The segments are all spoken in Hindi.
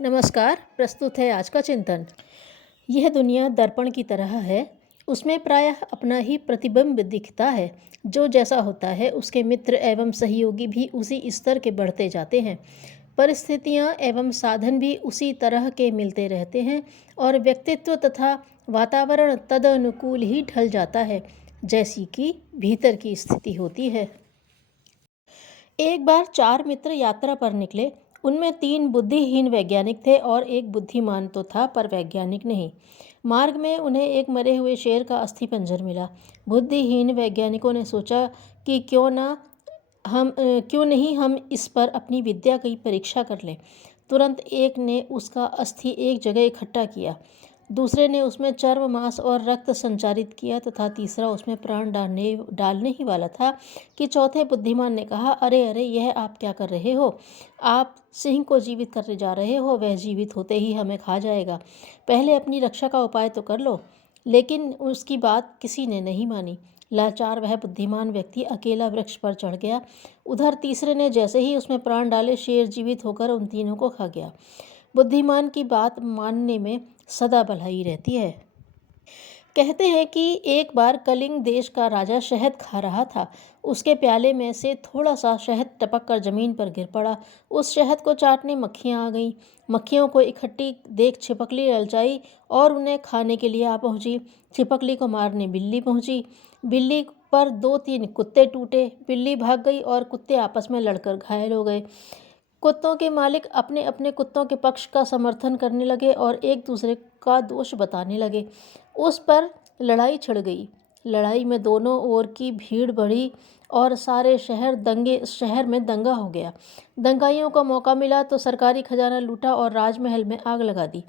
नमस्कार। प्रस्तुत है आज का चिंतन। यह दुनिया दर्पण की तरह है। उसमें प्रायः अपना ही प्रतिबिंब दिखता है। जो जैसा होता है उसके मित्र एवं सहयोगी भी उसी स्तर के बढ़ते जाते हैं। परिस्थितियाँ एवं साधन भी उसी तरह के मिलते रहते हैं और व्यक्तित्व तथा वातावरण तदनुकूल ही ढल जाता है, जैसी कि भीतर की स्थिति होती है। एक बार 4 मित्र यात्रा पर निकले। उनमें 3 बुद्धिहीन वैज्ञानिक थे और एक बुद्धिमान तो था पर वैज्ञानिक नहीं। मार्ग में उन्हें एक मरे हुए शेर का अस्थि पंजर मिला। बुद्धिहीन वैज्ञानिकों ने सोचा कि क्यों नहीं हम इस पर अपनी विद्या की परीक्षा कर लें। तुरंत एक ने उसका अस्थि एक जगह इकट्ठा किया, दूसरे ने उसमें चर्म, मांस और रक्त संचारित किया तथा तीसरा उसमें प्राण डालने ही वाला था कि चौथे बुद्धिमान ने कहा, अरे अरे, यह आप क्या कर रहे हो? आप सिंह को जीवित करने जा रहे हो। वह जीवित होते ही हमें खा जाएगा। पहले अपनी रक्षा का उपाय तो कर लो। लेकिन उसकी बात किसी ने नहीं मानी। लाचार वह बुद्धिमान व्यक्ति अकेला वृक्ष पर चढ़ गया। उधर तीसरे ने जैसे ही उसमें प्राण डाले, शेर जीवित होकर उन तीनों को खा गया। बुद्धिमान की बात मानने में सदा भलाई रहती है। कहते हैं कि एक बार कलिंग देश का राजा शहद खा रहा था। उसके प्याले में से थोड़ा सा शहद टपक कर जमीन पर गिर पड़ा। उस शहद को चाटने मक्खियाँ आ गईं। मक्खियों को इकट्ठी देख छिपकली ललचाई और उन्हें खाने के लिए आ पहुंची। छिपकली को मारने बिल्ली पहुंची। बिल्ली पर 2-3 कुत्ते टूटे। बिल्ली भाग गई और कुत्ते आपस में लड़कर घायल हो गए। कुत्तों के मालिक अपने अपने कुत्तों के पक्ष का समर्थन करने लगे और एक दूसरे का दोष बताने लगे। उस पर लड़ाई छिड़ गई। लड़ाई में दोनों ओर की भीड़ बढ़ी और सारे शहर में दंगा हो गया। दंगाइयों को मौका मिला तो सरकारी खजाना लूटा और राजमहल में आग लगा दी।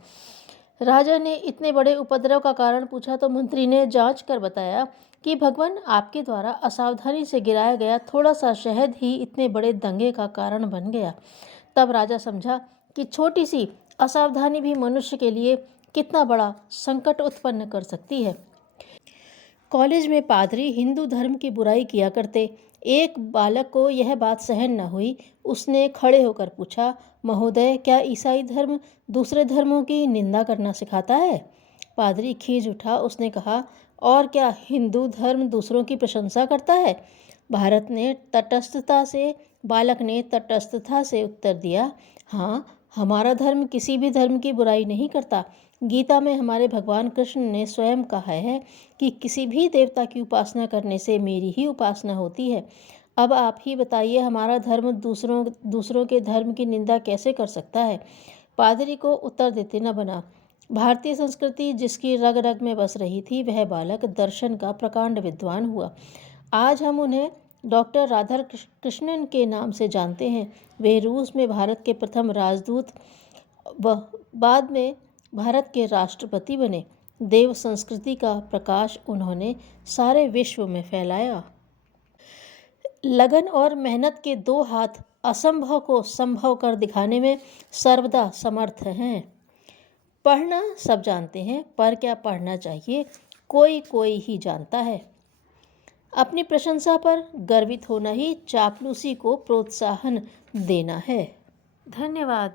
राजा ने इतने बड़े उपद्रव का कारण पूछा तो मंत्री ने जांच कर बताया कि भगवान, आपके द्वारा असावधानी से गिराया गया थोड़ा सा शहद ही इतने बड़े दंगे का कारण बन गया। तब राजा समझा कि छोटी सी असावधानी भी मनुष्य के लिए कितना बड़ा संकट उत्पन्न कर सकती है। कॉलेज में पादरी हिंदू धर्म की बुराई किया करते। एक बालक को यह बात सहन न हुई। उसने खड़े होकर पूछा, महोदय, क्या ईसाई धर्म दूसरे धर्मों की निंदा करना सिखाता है? पादरी खींच उठा। उसने कहा, और क्या हिंदू धर्म दूसरों की प्रशंसा करता है? बालक ने तटस्थता से उत्तर दिया, हाँ, हमारा धर्म किसी भी धर्म की बुराई नहीं करता। गीता में हमारे भगवान कृष्ण ने स्वयं कहा है कि किसी भी देवता की उपासना करने से मेरी ही उपासना होती है। अब आप ही बताइए, हमारा धर्म दूसरों के धर्म की निंदा कैसे कर सकता है? पादरी को उत्तर देते न बना। भारतीय संस्कृति जिसकी रग रग में बस रही थी, वह बालक दर्शन का प्रकांड विद्वान हुआ। आज हम उन्हें डॉक्टर राधाकृष्णन के नाम से जानते हैं। वे रूस में भारत के प्रथम राजदूत व बाद में भारत के राष्ट्रपति बने। देव संस्कृति का प्रकाश उन्होंने सारे विश्व में फैलाया। लगन और मेहनत के 2 हाथ असंभव को संभव कर दिखाने में सर्वदा समर्थ हैं। पढ़ना सब जानते हैं, पर क्या पढ़ना चाहिए, कोई कोई ही जानता है। अपनी प्रशंसा पर गर्वित होना ही चापलूसी को प्रोत्साहन देना है। धन्यवाद।